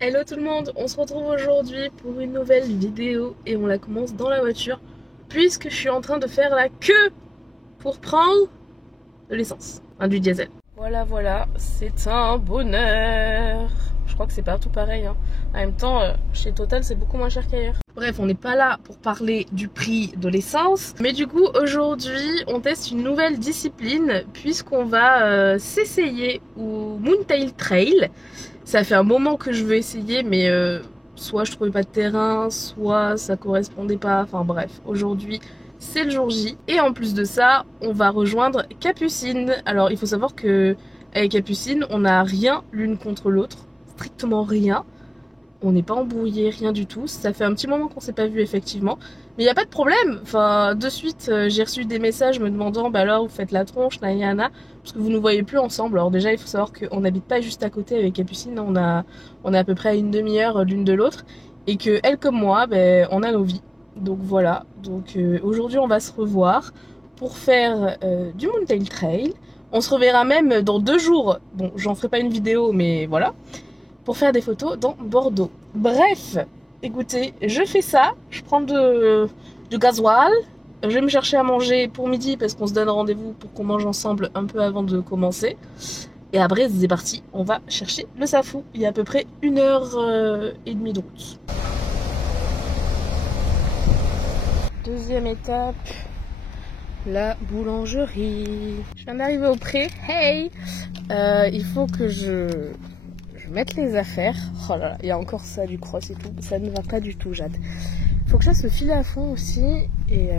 Hello tout le monde, on se retrouve aujourd'hui pour une nouvelle vidéo et on la commence dans la voiture puisque je suis en train de faire la queue pour prendre de l'essence, du diesel. Voilà, c'est un bonheur. Je crois que c'est partout pareil, hein. En même temps, chez Total c'est beaucoup moins cher qu'ailleurs. Bref, on n'est pas là pour parler du prix de l'essence, mais du coup aujourd'hui on teste une nouvelle discipline puisqu'on va s'essayer au Mountail Trail. Ça fait un moment que je veux essayer, mais soit je trouvais pas de terrain, soit ça correspondait pas. Enfin bref, aujourd'hui c'est le jour J. Et en plus de ça, on va rejoindre Capucine. Alors il faut savoir que avec Capucine, on n'a rien l'une contre l'autre, strictement rien. On n'est pas embrouillé, rien du tout. Ça fait un petit moment qu'on s'est pas vu effectivement. Mais il n'y a pas de problème. Enfin, de suite, j'ai reçu des messages me demandant, bah alors vous faites la tronche, Nayana, parce que vous ne voyez plus ensemble. Alors déjà, il faut savoir qu'on n'habite pas juste à côté avec Capucine. On est à peu près à une demi-heure l'une de l'autre. Et que elle comme moi, ben, on a nos vies. Donc voilà. Donc aujourd'hui, on va se revoir pour faire du mountain trail. On se reverra même dans 2 jours. Bon, j'en ferai pas une vidéo, mais voilà, pour faire des photos dans Bordeaux. Bref, écoutez, je fais ça, je prends du gasoil, je vais me chercher à manger pour midi parce qu'on se donne rendez-vous pour qu'on mange ensemble un peu avant de commencer. Et après, c'est parti, on va chercher le Safou. Il y a à peu près 1h30 de route. Deuxième étape, la boulangerie. Je viens d'arriver au pré. Hey, il faut que je mettre les affaires. Oh là là, il y a encore ça du cross et tout. Ça ne va pas du tout, Jade. Faut que ça se file à fond aussi. Et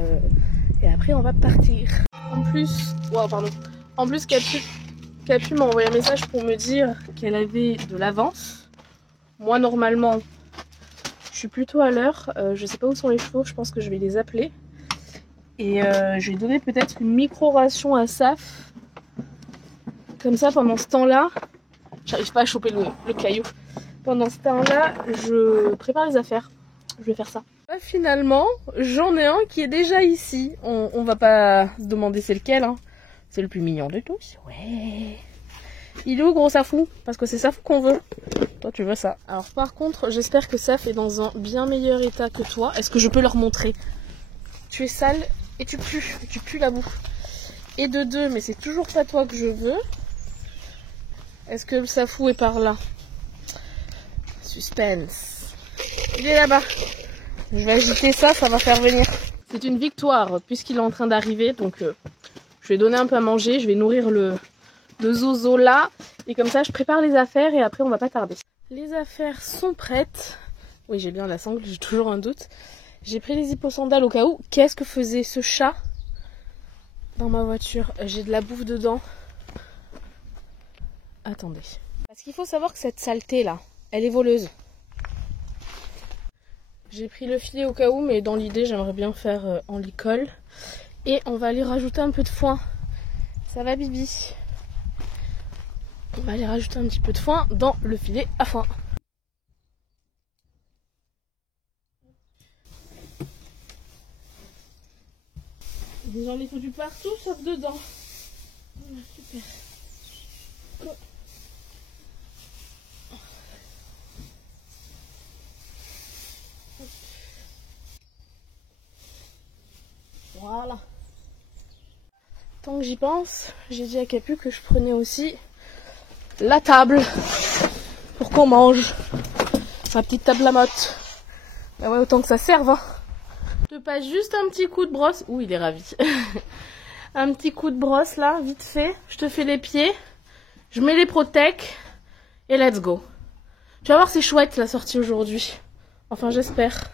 après, on va partir. En plus, wow, pardon. En plus, Capu m'a envoyé un message pour me dire qu'elle avait de l'avance. Moi, normalement, je suis plutôt à l'heure. Je sais pas où sont les chevaux. Je pense que je vais les appeler. Et je vais donner peut-être une micro-ration à Saf. Comme ça, pendant ce temps-là, j'arrive pas à choper le caillou. Pendant ce temps-là, je prépare les affaires. Je vais faire ça. Finalement, j'en ai un qui est déjà ici. On va pas se demander c'est lequel, hein. C'est le plus mignon de tous. Ouais. Il est où, gros Safou? Parce que c'est Safou qu'on veut. Toi, tu veux ça. Alors par contre, j'espère que Saf est dans un bien meilleur état que toi. Est-ce que je peux leur montrer? Tu es sale et tu pues la boue. Et de 2, mais c'est toujours pas toi que je veux. Est-ce que le Safou est par là? Suspense. Il est là-bas. Je vais agiter ça, ça va faire venir. C'est une victoire puisqu'il est en train d'arriver. Donc je vais donner un peu à manger. Je vais nourrir le zozo là. Et comme ça, je prépare les affaires et après, on va pas tarder. Les affaires sont prêtes. Oui, j'ai bien la sangle, j'ai toujours un doute. J'ai pris les hipposandales au cas où. Qu'est-ce que faisait ce chat dans ma voiture? J'ai de la bouffe dedans. Attendez. Parce qu'il faut savoir que cette saleté là, elle est voleuse. J'ai pris le filet au cas où, mais dans l'idée, j'aimerais bien faire en licol. Et on va aller rajouter un peu de foin. Ça va, Bibi? On va aller rajouter un petit peu de foin dans le filet à foin. J'en ai foutu partout, sauf dedans. Super. Voilà. Tant que j'y pense, j'ai dit à Capu que je prenais aussi la table pour qu'on mange. Ma petite table à motte. Bah ouais, autant que ça serve, hein. Je te passe juste un petit coup de brosse. Ouh, il est ravi. Un petit coup de brosse là, vite fait. Je te fais les pieds. Je mets les protèques. Et let's go. Tu vas voir, c'est chouette la sortie aujourd'hui. Enfin, j'espère.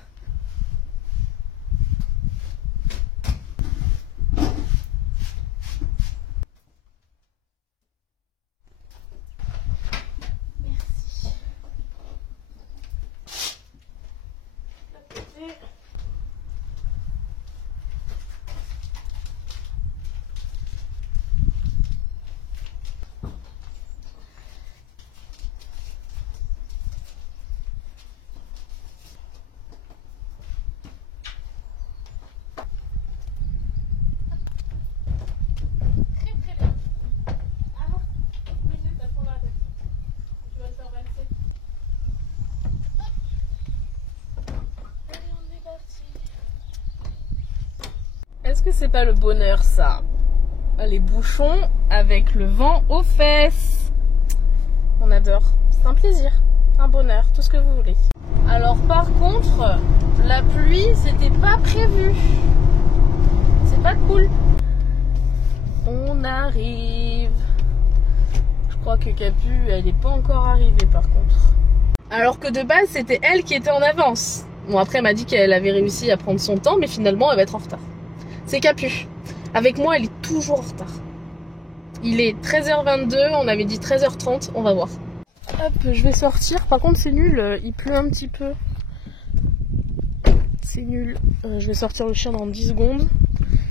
que c'est pas le bonheur ça? Les bouchons avec le vent aux fesses. On adore. C'est un plaisir, un bonheur, tout ce que vous voulez. Alors par contre, la pluie c'était pas prévu. C'est pas cool. On arrive. Je crois que Capu, elle est pas encore arrivée par contre. Alors que de base c'était elle qui était en avance. Bon après elle m'a dit qu'elle avait réussi à prendre son temps, mais finalement elle va être en retard. C'est Capu. Avec moi elle est toujours en retard. Il est 13h22, on avait dit 13h30, on va voir. Hop, je vais sortir. Par contre c'est nul, il pleut un petit peu. C'est nul. Je vais sortir le chien dans 10 secondes.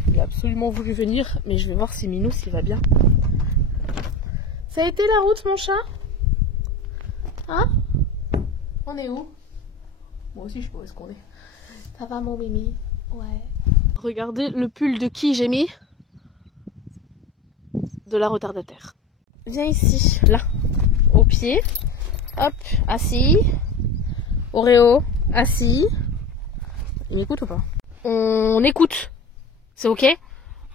Il a absolument voulu venir, mais je vais voir si Minou s'il va bien. Ça a été la route mon chat? Hein? On est où? Moi aussi je sais pas où est-ce qu'on est. Ça va mon Mimi? Ouais. Regardez le pull de qui j'ai mis? De la retardataire. Viens ici, là. Au pied. Hop, assis. Oreo, assis. Il m'écoute ou pas? On écoute. C'est ok?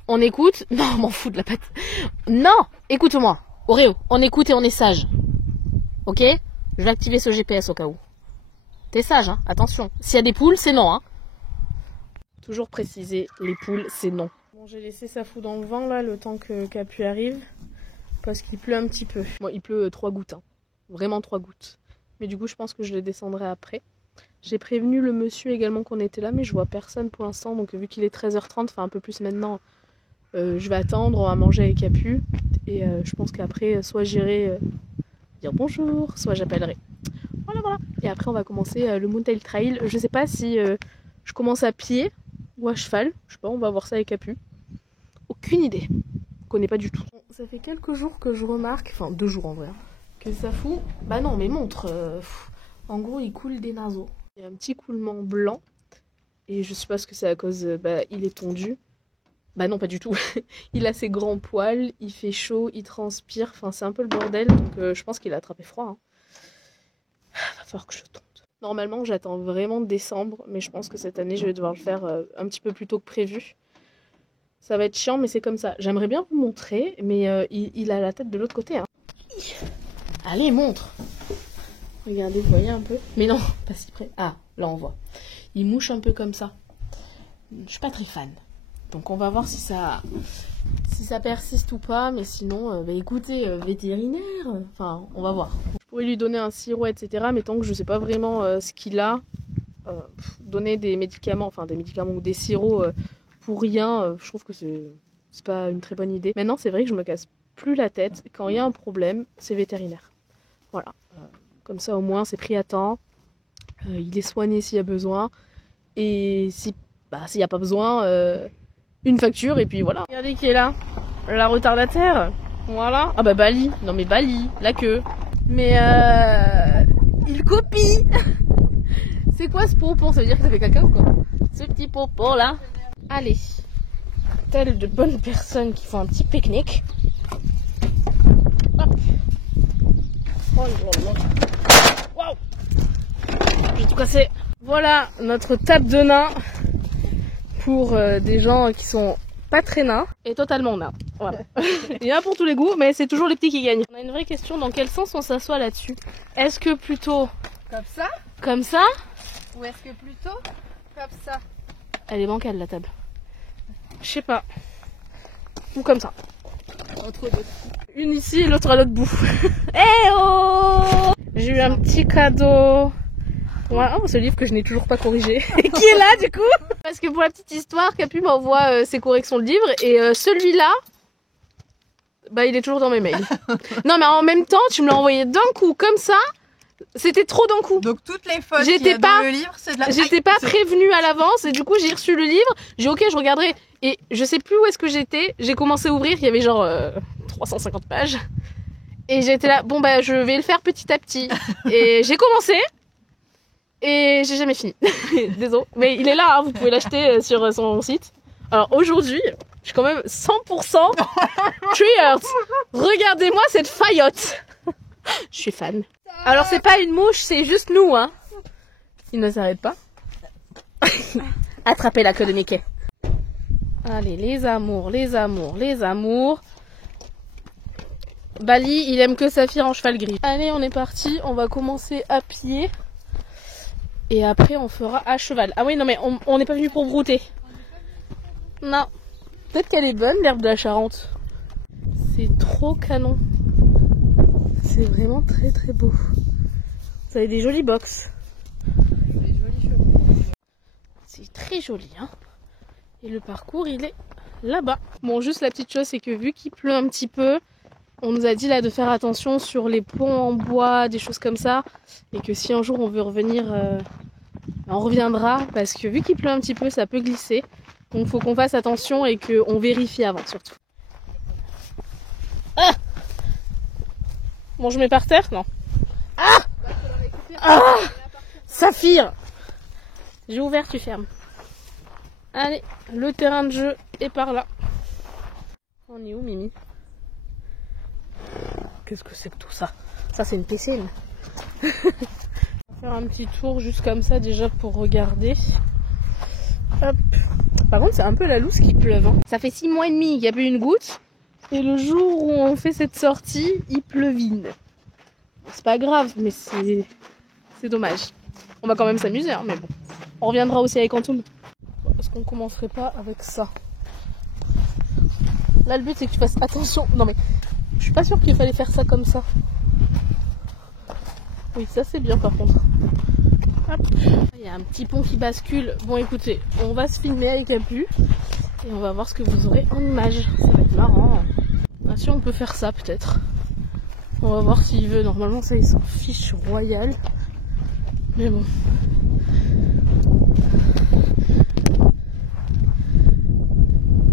On écoute. Non, m'en fous de la patte. Non, écoute-moi. Oreo, on écoute et on est sage. Ok? Je vais activer ce GPS au cas où. T'es sage, hein? Attention. S'il y a des poules, c'est non, hein? Toujours préciser, les poules, c'est non. Bon, j'ai laissé Safou dans le vent, là, le temps que Capu arrive. Parce qu'il pleut un petit peu. Bon, il pleut 3 gouttes, hein. Vraiment 3 gouttes. Mais du coup, je pense que je le descendrai après. J'ai prévenu le monsieur également qu'on était là, mais je vois personne pour l'instant. Donc vu qu'il est 13h30, enfin un peu plus maintenant, je vais attendre, on va manger avec Capu. Et je pense qu'après, soit j'irai dire bonjour, soit j'appellerai. Voilà, voilà. Et après, on va commencer le Mountain Trail. Je sais pas si je commence à pied ou à cheval. Je sais pas, on va voir ça avec Capu. Aucune idée. Je connais pas du tout. Bon, ça fait quelques jours que je remarque, enfin 2 jours en vrai, que Safou, bah non, mais montre. En gros, il coule des naseaux. Il y a un petit coulement blanc. Et je sais pas ce que c'est à cause, il est tondu. Bah non, pas du tout. Il a ses grands poils, il fait chaud, il transpire. Enfin, c'est un peu le bordel. Donc je pense qu'il a attrapé froid. Hein. Va falloir que je tonde. Normalement, j'attends vraiment décembre. Mais je pense que cette année, je vais devoir le faire un petit peu plus tôt que prévu. Ça va être chiant, mais c'est comme ça. J'aimerais bien vous montrer, mais il a la tête de l'autre côté. Hein. Allez, montre. Regardez, vous voyez un peu? Mais non, pas si près. Ah, là on voit. Il mouche un peu comme ça. Je suis pas très fan. Donc on va voir si ça persiste ou pas. Mais sinon, écoutez, vétérinaire. Enfin, on va voir. Je pourrais lui donner un sirop, etc. Mais tant que je sais pas vraiment ce qu'il a, donner des médicaments ou des sirops pour rien, je trouve que c'est pas une très bonne idée. Maintenant, c'est vrai que je me casse plus la tête. Quand il y a un problème, c'est vétérinaire. Voilà. Comme ça, au moins, c'est pris à temps. Il est soigné s'il y a besoin. Et s'il n'y a pas besoin, une facture. Et puis voilà. Regardez qui est là. La retardataire. Voilà. Ah bah Bali. Non mais Bali. La queue. Mais il copie. C'est quoi ce pompon? Ça veut dire que ça fait caca ou quoi? Ce petit pompon là. Allez. Telles de bonnes personnes qui font un petit pique-nique. Hop. Oh là là. Waouh! J'ai tout cassé. Voilà notre table de nains pour des gens qui sont pas très nains et totalement nains. Voilà. Il y en a pour tous les goûts, mais c'est toujours les petits qui gagnent. On a une vraie question, dans quel sens on s'assoit là-dessus? Est-ce que plutôt comme ça? Comme ça? Ou est-ce que plutôt comme ça? Elle est bancale la table. Je sais pas. Ou comme ça. Entre deux. Une ici et l'autre à l'autre bout. Eh oh! J'ai eu un petit cadeau. Voilà, ce livre que je n'ai toujours pas corrigé. Et qui est là du coup? Parce que pour la petite histoire, Capu m'envoie ses corrections de livres. Et celui-là, il est toujours dans mes mails. Non mais en même temps, tu me l'as envoyé d'un coup comme ça. C'était trop d'un coup. Donc toutes les fautes qu'il y a dans le livre, c'est de la... J'étais pas prévenue à l'avance et du coup j'ai reçu le livre. J'ai dit ok, je regarderai. Et je sais plus où est-ce que j'étais. J'ai commencé à ouvrir, il y avait genre 350 pages. Et j'étais là, bon je vais le faire petit à petit. Et j'ai commencé. Et j'ai jamais fini. Désolé. Mais il est là, hein, vous pouvez l'acheter sur son site. Alors aujourd'hui, je suis quand même 100% triggered. Regardez-moi cette faillotte. Je suis fan. Alors c'est pas une mouche, c'est juste nous, hein. Il ne s'arrête pas. Attrapez la queue de Mickey. Allez, les amours, les amours, les amours. Bali, il aime que Saphir en cheval gris. Allez, on est parti. On va commencer à pied. Et après, on fera à cheval. Ah oui, non, mais on n'est pas venu pour brouter. Non. Peut-être qu'elle est bonne, l'herbe de la Charente. C'est trop canon. C'est vraiment très très beau. Vous avez des jolis box. Des jolis chevaux. C'est très joli, hein. Et le parcours, il est là-bas. Bon, juste la petite chose, c'est que vu qu'il pleut un petit peu, on nous a dit là de faire attention sur les ponts en bois, des choses comme ça. Et que si un jour on veut revenir, on reviendra. Parce que vu qu'il pleut un petit peu, ça peut glisser. Donc il faut qu'on fasse attention et qu'on vérifie avant surtout. Ah! Bon, je mets par terre? Non. Ah! Ah! Saphir! J'ai ouvert, tu fermes. Allez, le terrain de jeu est par là. On est où, Mimi? Qu'est-ce que c'est que tout ça? Ça, c'est une piscine. On va faire un petit tour juste comme ça déjà pour regarder. Hop. Par contre, c'est un peu la loose qui pleuve. Hein. Ça fait 6 mois et demi qu'il n'y a plus une goutte. Et le jour où on fait cette sortie, il pleuvine. C'est pas grave, mais c'est dommage. On va quand même s'amuser, hein, mais bon. On reviendra aussi avec Antoum. Est-ce qu'on commencerait pas avec ça? Là, le but, c'est que tu fasses attention. Non, mais je suis pas sûre qu'il fallait faire ça comme ça. Oui, ça, c'est bien, par contre. Hop. Il y a un petit pont qui bascule. Bon, écoutez, on va se filmer avec la pluie. Et on va voir ce que vous aurez en image. Ça va être marrant. Ah, si, on peut faire ça, peut-être. On va voir s'il veut. Normalement, ça, il s'en fiche royal. Mais bon.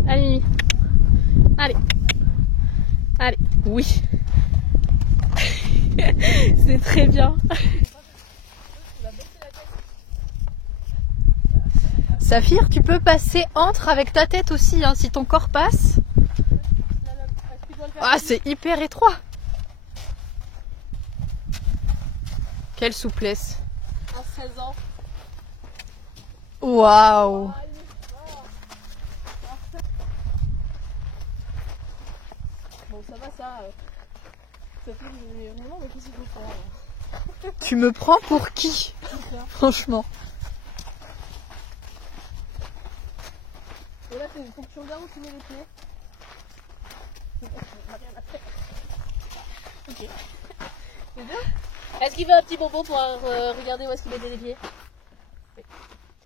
Allez, Mimi. Allez. Allez. Oui. C'est très bien. Saphir, tu peux passer entre avec ta tête aussi, hein, si ton corps passe. Ah, c'est hyper étroit. Quelle souplesse. En 16 ans. Waouh. Bon, ça va, ça. Ça fait vraiment, mais qu'est-ce qu'il faut faire? Tu me prends pour qui? Franchement. Et là, il faut que tu regardes où tu mets les pieds. Ok. C'est bien. Est-ce qu'il veut un petit bonbon pour regarder où est-ce qu'il met les pieds?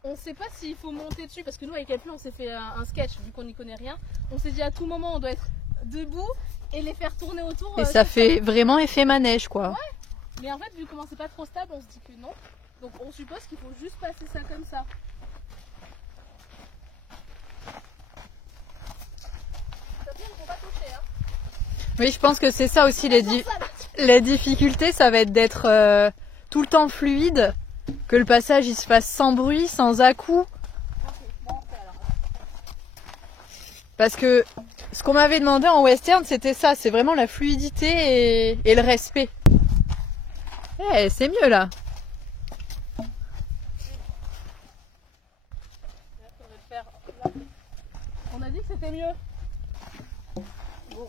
On sait pas s'il faut monter dessus parce que nous avec Alpi on s'est fait un sketch vu qu'on n'y connaît rien. On s'est dit à tout moment on doit être debout et les faire tourner autour. Et ça fait vraiment effet manège quoi. Ouais. Mais en fait vu comment c'est pas trop stable on se dit que non. Donc on suppose qu'il faut juste passer ça comme ça. Ça fait, il faut pas toucher hein. Oui je pense que c'est ça aussi les difficultés, ça va être d'être tout le temps fluide. Que le passage il se fasse sans bruit, sans à-coups. Parce que ce qu'on m'avait demandé en western c'était ça, c'est vraiment la fluidité et le respect. Eh, c'est mieux là. On a dit que c'était mieux. Bon.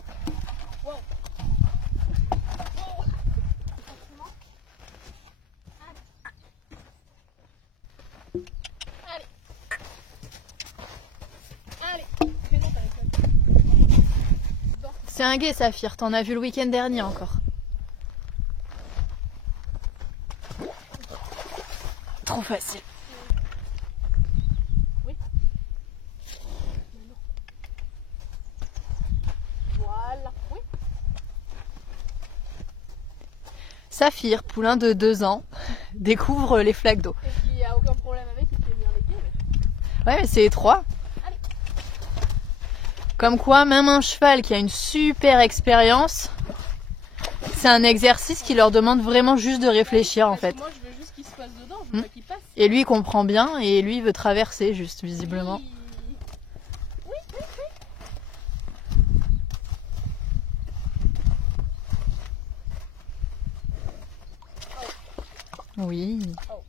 Wow. C'est un guet Saphir, t'en as vu le week-end dernier encore. Trop facile. Oui. Voilà. Oui. Saphir, poulain de 2 ans, découvre les flaques d'eau. Et il n'y a aucun problème avec, il fait bien les pieds. Ouais, mais c'est étroit. Allez. Comme quoi, même un cheval qui a une super expérience, c'est un exercice qui leur demande vraiment juste de réfléchir en fait. Moi, je veux juste qu'il se passe dedans, je veux pas qu'il passe. Et lui, il comprend bien et lui, il veut traverser juste, visiblement. Oui, oui, oui. Oui. Oh.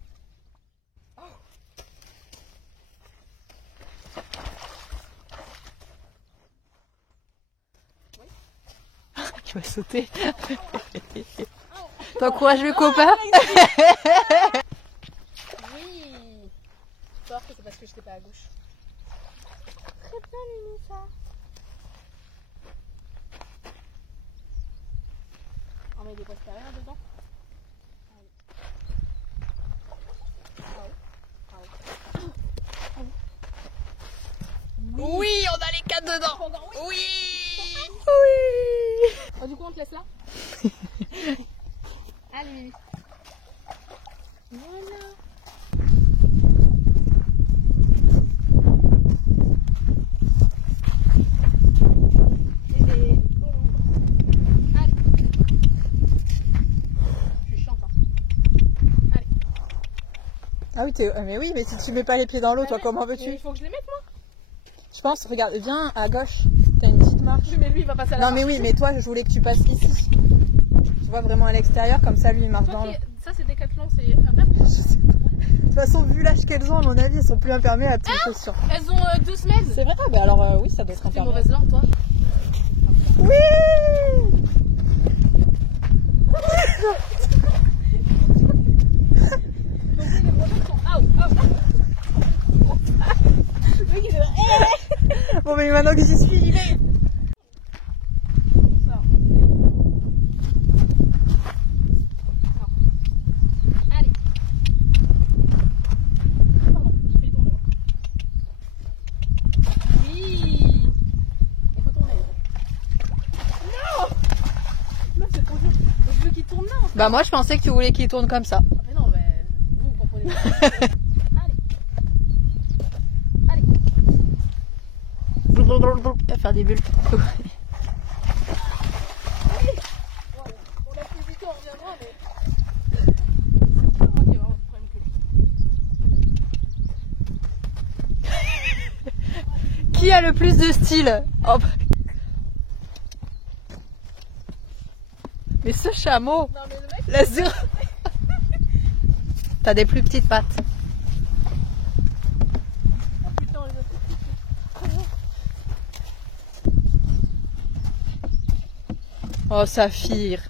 sauter. T'encourages le copain? Oui. Fort que c'est parce que j'étais pas à gauche. Très bien, Lily, ça. On met des postes carrières dedans. Oui, on a les 4 dedans. Oui. Oh, du coup, on te laisse là. Allez. Voilà. Allez. Je suis chiante, hein. Allez. Ah oui, mais oui, mais si tu mets pas les pieds dans l'eau, toi, comment veux-tu? Il faut que je les mette, moi. Je pense, regarde, viens à gauche. T'as une petite marche. Mais lui, il va passer à la Non, mais oui, mais toi, je voulais que tu passes ici. Tu vois vraiment à l'extérieur, comme ça, lui, il marche dans l'eau. Ça, c'est Décathlon, c'est imperméable. De toute façon, vu l'âge qu'elles ont, à mon avis, elles sont plus imperméables à toutes les chaussures. Elles ont 2 semaines. C'est vrai? Ben alors, oui, ça doit être T'es imperméable. mauvaise langue, toi. Oui. Donc, les bretons sont Bon, mais maintenant que j'y suis, il est. Allez. Pardon, j'ai fait tomber. Oui. Il faut tourner. Non. Non, c'est trop dur. Je veux qu'il tourne là. En fait. Bah, moi, je pensais que tu voulais qu'il tourne comme ça. Ah, mais non, mais vous comprenez pas. Allez. Allez. Il va faire des bulles. On a plus vite, on reviendra, mais. C'est pas moi qui vais avoir le problème que lui. Qui a le plus de style? Oh. Mais ce chameau, Non, mais le mec. laisse-le. T'as des plus petites pattes. Oh putain, on les a fait. Oh, Saphir.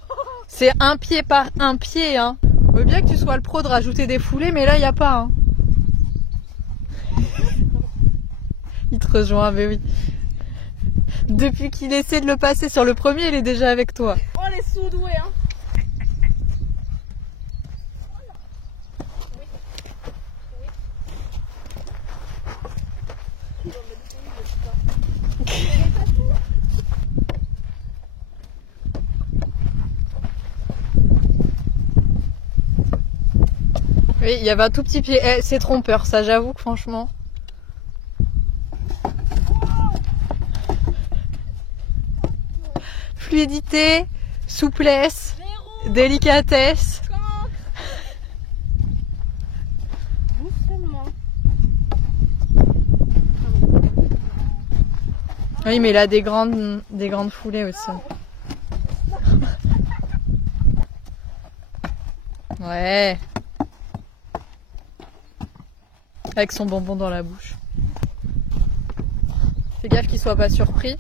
C'est un pied par un pied, hein. On veut bien que tu sois le pro de rajouter des foulées, mais là, il n'y a pas, hein. Il te rejoint, mais oui. Depuis qu'il essaie de le passer sur le premier, il est déjà avec toi. Oh, les sous-doués, hein. Oui, il y avait un tout petit pied. Eh, c'est trompeur, ça, j'avoue que franchement. Fluidité, souplesse, délicatesse. Doucement. Oui, mais il a des grandes foulées aussi. Ouais. Avec son bonbon dans la bouche. Fais gaffe qu'il soit pas surpris.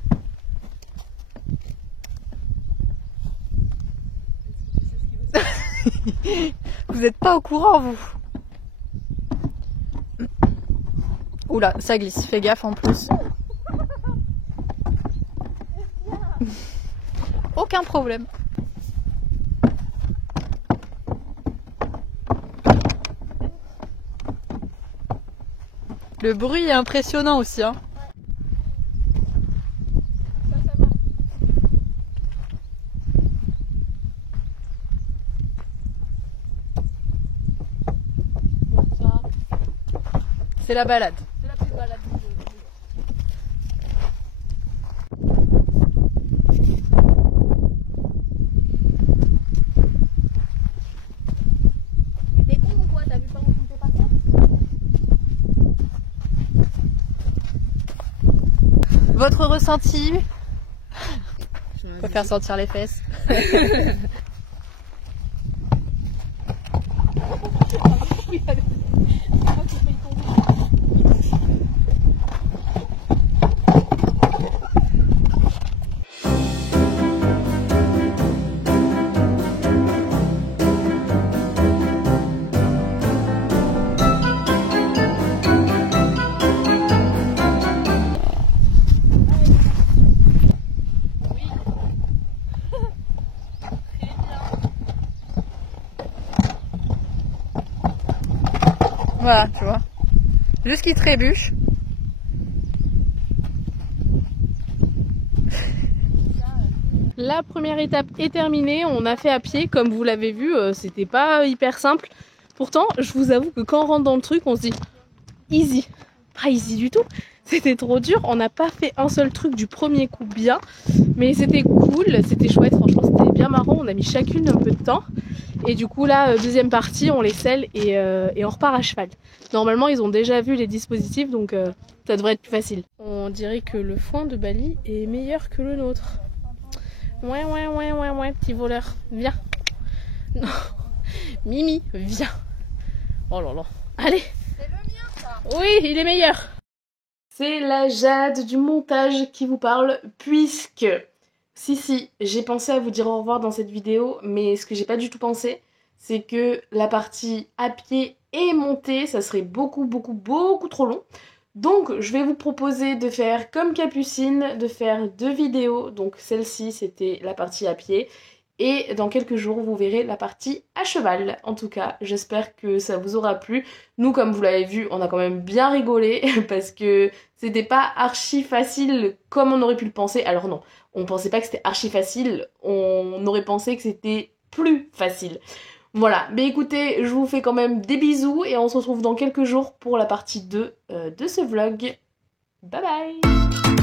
Vous n'êtes pas au courant, vous. Oula, ça glisse. Fais gaffe en plus. Aucun problème. Le bruit est impressionnant aussi, hein. Ça va. Bon, ça, C'est la balade. c'est la plus balade du jeu. Mais t'es con ou quoi? T'as vu comment on fait pas ça? Votre ressenti? Faut faire sentir les fesses. Voilà, tu vois. Juste qu'il trébuche. La première étape est terminée, on a fait à pied, comme vous l'avez vu, c'était pas hyper simple. Pourtant, je vous avoue que quand on rentre dans le truc, on se dit easy. Pas easy du tout, c'était trop dur, on n'a pas fait un seul truc du premier coup bien, mais c'était cool, c'était chouette, franchement c'était bien marrant, on a mis chacune un peu de temps. Et du coup là, deuxième partie, on les selle et on repart à cheval. Normalement, ils ont déjà vu les dispositifs, donc ça devrait être plus facile. On dirait que le foin de Bali est meilleur que le nôtre. Ouais, petit voleur, viens. Non, Mimi, viens. Oh là là, allez. C'est le mien, ça. Oui, il est meilleur. C'est la Jade du montage qui vous parle, puisque... Si, j'ai pensé à vous dire au revoir dans cette vidéo, mais ce que j'ai pas du tout pensé, c'est que la partie à pied et montée, ça serait beaucoup trop long. Donc je vais vous proposer de faire comme Capucine, de faire 2 vidéos. Donc celle-ci c'était la partie à pied et dans quelques jours vous verrez la partie à cheval. En tout cas j'espère que ça vous aura plu. Nous comme vous l'avez vu on a quand même bien rigolé parce que c'était pas archi facile comme on aurait pu le penser. Alors non, on pensait pas que c'était archi facile, on aurait pensé que c'était plus facile. Voilà, mais écoutez, je vous fais quand même des bisous et on se retrouve dans quelques jours pour la partie 2 de ce vlog. Bye bye!